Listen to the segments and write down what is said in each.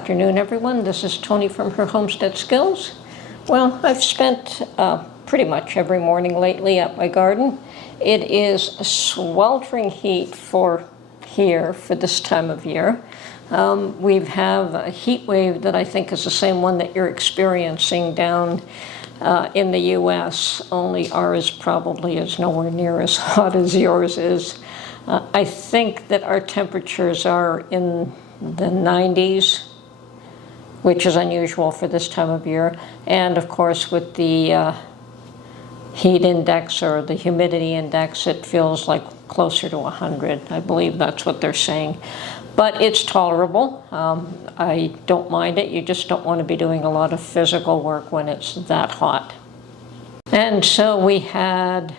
afternoon, everyone. This is Tony from her Homestead Skills. Well, I've spent pretty much every morning lately at my garden. It is a sweltering heat for here for this time of year. We have a heat wave that I think is the same one that you're experiencing down in the U.S., only ours probably is nowhere near as hot as yours is. I think that our temperatures are in the 90s, which is unusual for this time of year. And of course, with the heat index or the humidity index, it feels like closer to 100. I believe that's what they're saying. But it's tolerable. I don't mind it. You just don't want to be doing a lot of physical work when it's that hot. And so we had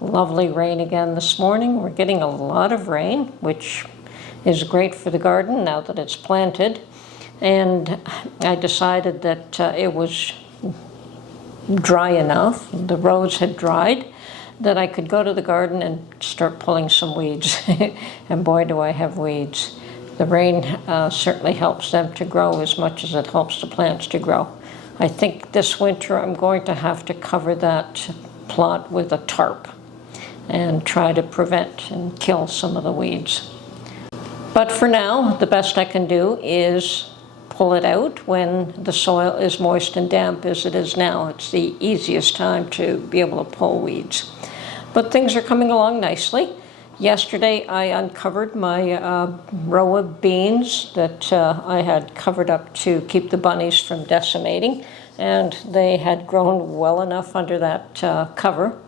lovely rain again this morning. We're getting a lot of rain, which is great for the garden now that it's planted. And I decided that it was dry enough, the roads had dried, that I could go to the garden and start pulling some weeds. And boy, do I have weeds. The rain certainly helps them to grow as much as it helps the plants to grow. I think this winter I'm going to have to cover that plot with a tarp and try to prevent and kill some of the weeds. But for now, the best I can do is pull it out when the soil is moist and damp as it is now. It's the easiest time to be able to pull weeds. But things are coming along nicely. Yesterday I uncovered my row of beans that I had covered up to keep the bunnies from decimating, and they had grown well enough under that cover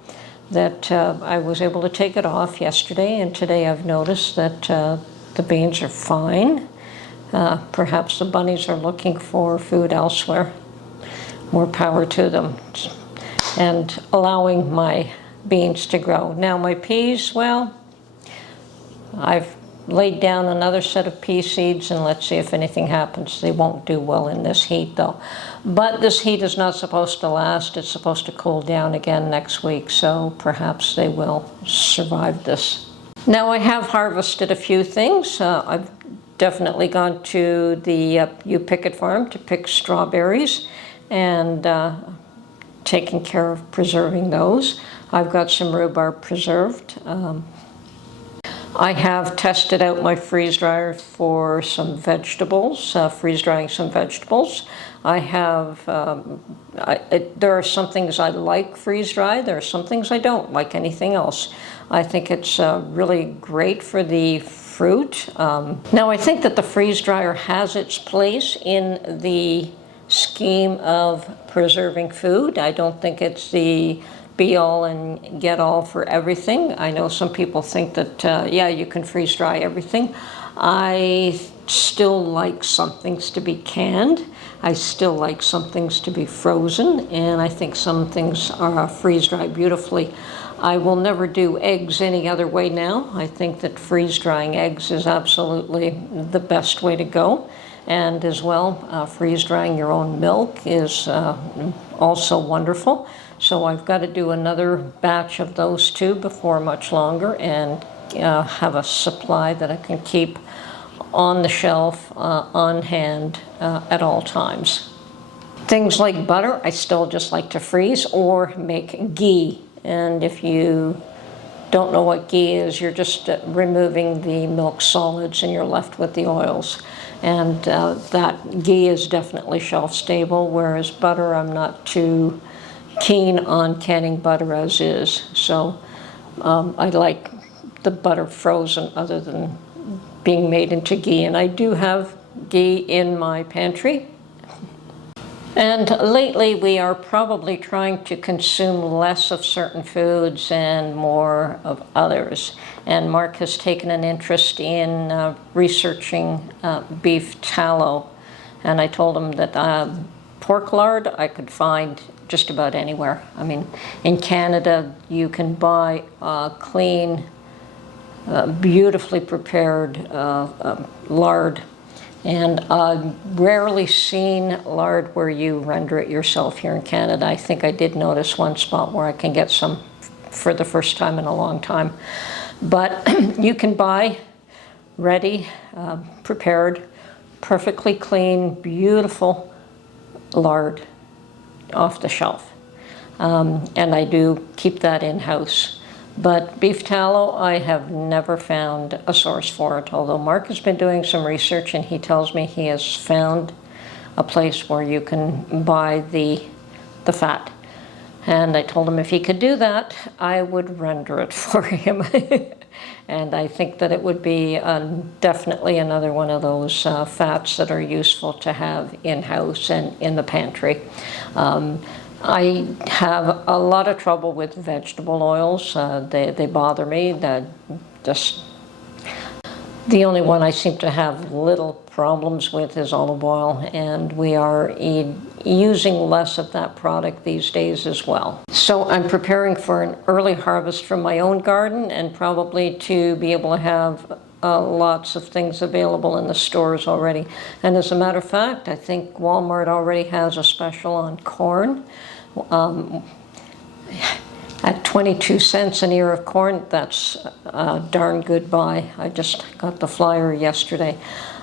that I was able to take it off yesterday, and today I've noticed that the beans are fine. Perhaps the bunnies are looking for food elsewhere. More power to them. And allowing my beans to grow. Now my peas, well, I've laid down another set of pea seeds, and let's see if anything happens. They won't do well in this heat though. But this heat is not supposed to last. It's supposed to cool down again next week, so perhaps they will survive this. Now I have harvested a few things. I've definitely gone to the You Pick It farm to pick strawberries and taking care of preserving those. I've got some rhubarb preserved. I have tested out my freeze dryer for some vegetables, freeze drying some vegetables. I have, there are some things I like freeze dry, there are some things I don't, like anything else. I think it's really great for the fruit. Now I think that the freeze dryer has its place in the scheme of preserving food. I don't think it's the be-all and get-all for everything. I know some people think that, yeah, you can freeze dry everything. I still like some things to be canned. I still like some things to be frozen, and I think some things are freeze dry beautifully. I will never do eggs any other way now. I think that freeze drying eggs is absolutely the best way to go. And as well, freeze drying your own milk is also wonderful. So I've got to do another batch of those two before much longer, and have a supply that I can keep on the shelf, on hand at all times. Things like butter, I still just like to freeze or make ghee. And if you don't know what ghee is, you're just removing the milk solids and you're left with the oils. And that ghee is definitely shelf stable, whereas butter, I'm not too keen on canning butter as is. So I like the butter frozen other than being made into ghee. And I do have ghee in my pantry. And lately we are probably trying to consume less of certain foods and more of others. And Mark has taken an interest in researching beef tallow. And I told him that pork lard I could find just about anywhere. I mean, in Canada you can buy clean, beautifully prepared lard. And I've rarely seen lard where you render it yourself here in Canada. I think I did notice one spot where I can get some for the first time in a long time. But you can buy ready, prepared perfectly clean, beautiful lard off the shelf. And I do keep that in-house. But beef tallow, I have never found a source for it, although Mark has been doing some research and he tells me he has found a place where you can buy the fat. And I told him if he could do that, I would render it for him. And I think that it would be definitely another one of those fats that are useful to have in-house and in the pantry. I have a lot of trouble with vegetable oils. They bother me. Just the only one I seem to have little problems with is olive oil, and we are using less of that product these days as well. So I'm preparing for an early harvest from my own garden, and probably to be able to have lots of things available in the stores already. And as a matter of fact, I think Walmart already has a special on corn. At 22 cents an ear of corn, that's a darn good buy. I just got the flyer yesterday.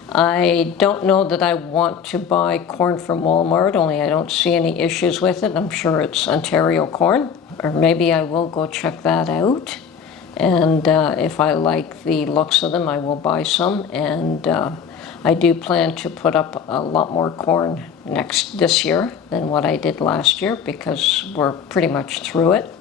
I don't know that I want to buy corn from Walmart, only I don't see any issues with it. I'm sure it's Ontario corn, or maybe I will go check that out. And if I like the looks of them, I will buy some. And I do plan to put up a lot more corn this year than what I did last year, because we're pretty much through it.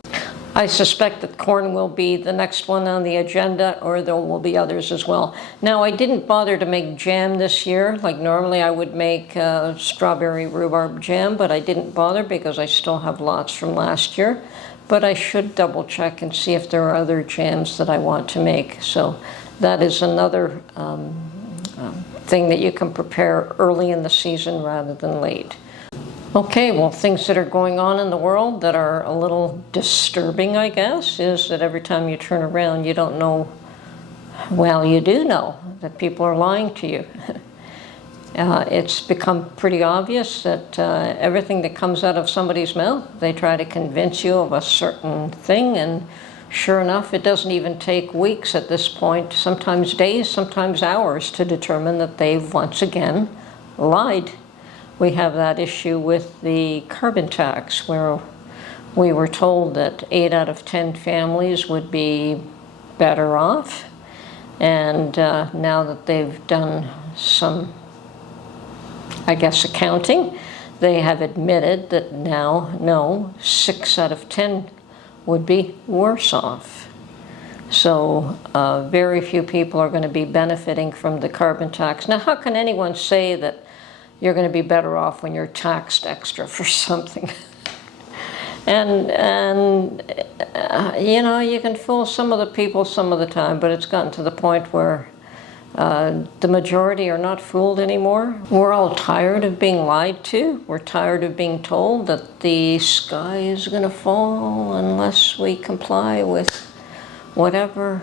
I suspect that corn will be the next one on the agenda, or there will be others as well. Now, I didn't bother to make jam this year. Like normally I would make strawberry rhubarb jam, but I didn't bother because I still have lots from last year. But I should double check and see if there are other jams that I want to make. So that is another thing that you can prepare early in the season rather than late. Okay, well, things that are going on in the world that are a little disturbing, I guess, is that every time you turn around, you don't know, well, you do know that people are lying to you. It's become pretty obvious that everything that comes out of somebody's mouth, they try to convince you of a certain thing, and sure enough, it doesn't even take weeks at this point, sometimes days, sometimes hours, to determine that they've once again lied. We have that issue with the carbon tax, where we were told that 8 out of 10 families would be better off. And now that they've done some, I guess, accounting, they have admitted that now, no, 6 out of 10 would be worse off. So very few people are going to be benefiting from the carbon tax. Now, how can anyone say that you're going to be better off when you're taxed extra for something? and you know, you can fool some of the people some of the time, but it's gotten to the point where the majority are not fooled anymore. We're all tired of being lied to. We're tired of being told that the sky is going to fall unless we comply with whatever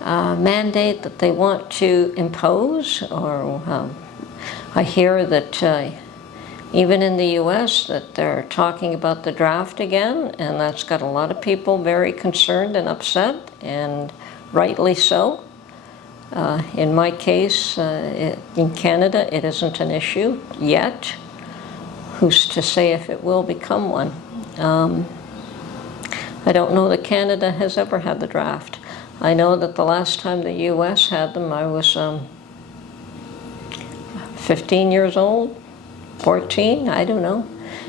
mandate that they want to impose. Or I hear that even in the US that they're talking about the draft again, and that's got a lot of people very concerned and upset, and rightly so. In my case, in Canada, it isn't an issue yet. Who's to say if it will become one? I don't know that Canada has ever had the draft. I know that the last time the US had them, I was 15 years old, 14, I don't know.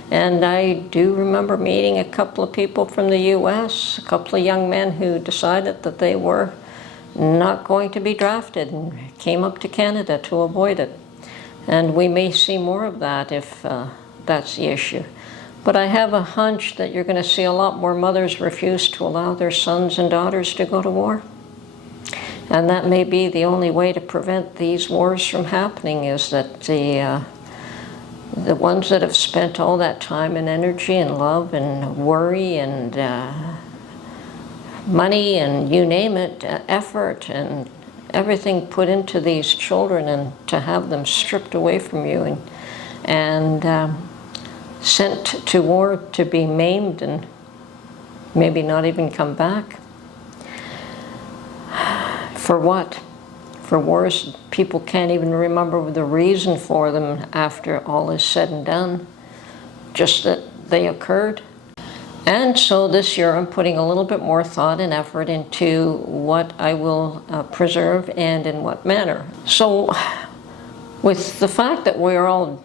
And I do remember meeting a couple of people from the US, a couple of young men who decided that they were not going to be drafted and came up to Canada to avoid it. And we may see more of that if that's the issue. But I have a hunch that you're going to see a lot more mothers refuse to allow their sons and daughters to go to war. And that may be the only way to prevent these wars from happening, is that the ones that have spent all that time and energy and love and worry and money and you name it, effort and everything put into these children, and to have them stripped away from you and sent to war to be maimed and maybe not even come back. For what? for wars, people can't even remember the reason for them after all is said and done, just that they occurred. And so this year I'm putting a little bit more thought and effort into what I will preserve and in what manner. So with the fact that we're all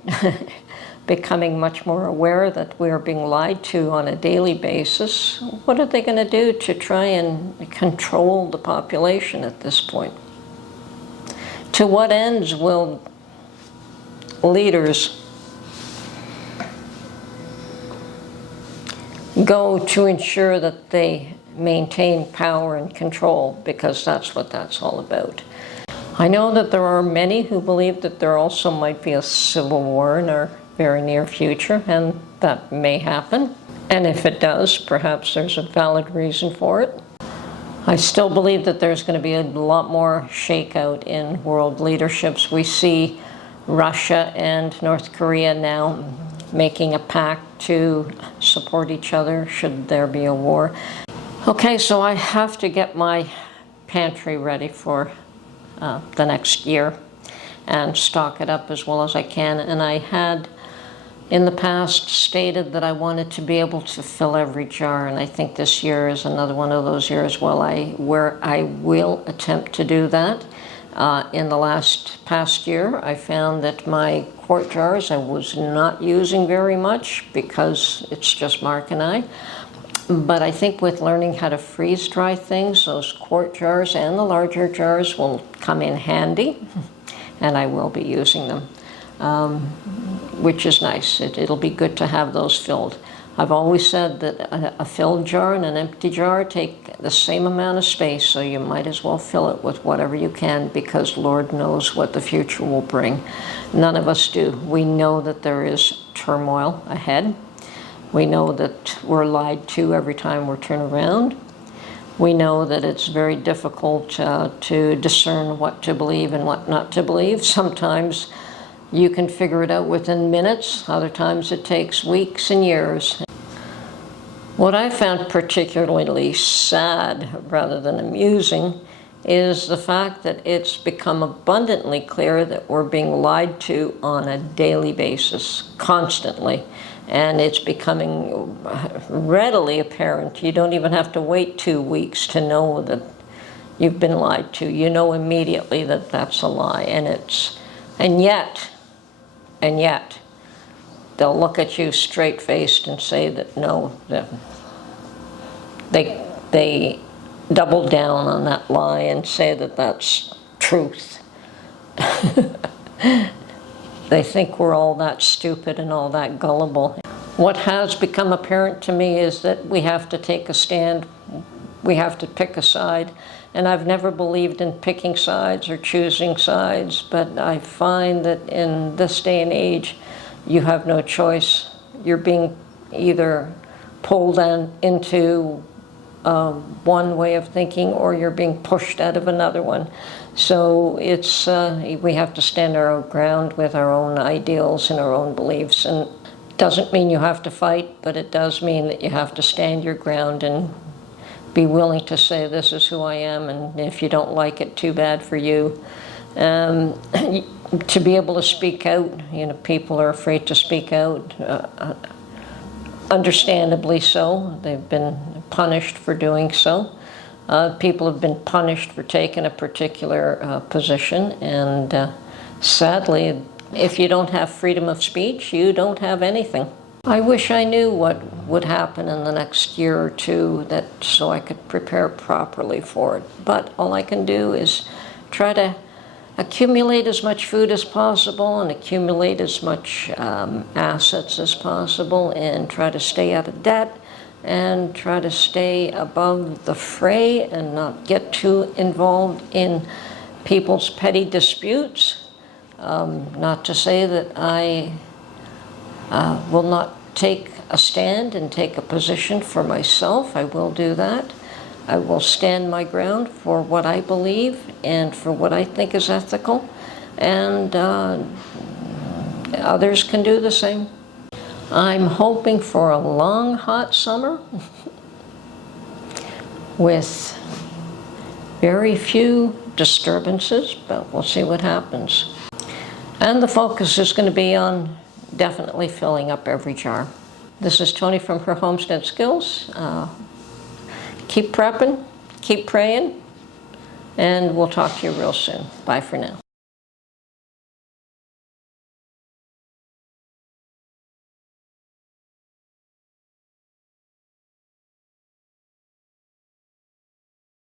becoming much more aware that we are being lied to on a daily basis, what are they going to do to try and control the population at this point? To what ends will leaders go to ensure that they maintain power and control, because that's what that's all about. I know that there are many who believe that there also might be a civil war in our very near future, and that may happen. And if it does, perhaps there's a valid reason for it. I still believe that there's going to be a lot more shakeout in world leaderships. We see Russia and North Korea now making a pact to support each other should there be a war. Okay, so I have to get my pantry ready for the next year and stock it up as well as I can. And I had in the past stated that I wanted to be able to fill every jar, and I think this year is another one of those years where I will attempt to do that. In the past year, I found that my quart jars I was not using very much because it's just Mark and I. But I think with learning how to freeze dry things, those quart jars and the larger jars will come in handy, and I will be using them, which is nice. It'll be good to have those filled. I've always said that a filled jar and an empty jar take the same amount of space, so you might as well fill it with whatever you can, because Lord knows what the future will bring. None of us do. We know that there is turmoil ahead. We know that we're lied to every time we turn around. We know that it's very difficult to discern what to believe and what not to believe. Sometimes you can figure it out within minutes. Other times it takes weeks and years. What I found particularly sad, rather than amusing, is the fact that it's become abundantly clear that we're being lied to on a daily basis, constantly. And it's becoming readily apparent. You don't even have to wait 2 weeks to know that you've been lied to. You know immediately that that's a lie. And yet, they'll look at you straight-faced and say that no, that they double down on that lie and say that that's truth. They think we're all that stupid and all that gullible. What has become apparent to me is that we have to take a stand. We have to pick a side. And I've never believed in picking sides or choosing sides, but I find that in this day and age, you have no choice. You're being either pulled into one way of thinking, or you're being pushed out of another one. So it's we have to stand our own ground with our own ideals and our own beliefs. And it doesn't mean you have to fight, but it does mean that you have to stand your ground and be willing to say, this is who I am, and if you don't like it, too bad for you. To be able to speak out, people are afraid to speak out. Understandably so. They've been punished for doing so. People have been punished for taking a particular position, and sadly, if you don't have freedom of speech, you don't have anything. I wish I knew what would happen in the next year or two, so I could prepare properly for it. But all I can do is try to accumulate as much food as possible and accumulate as much assets as possible, and try to stay out of debt and try to stay above the fray and not get too involved in people's petty disputes. Not to say that I will not take a stand and take a position for myself. I will do that. I will stand my ground for what I believe and for what I think is ethical, and others can do the same. I'm hoping for a long, hot summer with very few disturbances, but we'll see what happens. And the focus is going to be on definitely filling up every jar. This is Tony from Her Homestead Skills. Keep prepping, keep praying, and we'll talk to you real soon. Bye for now.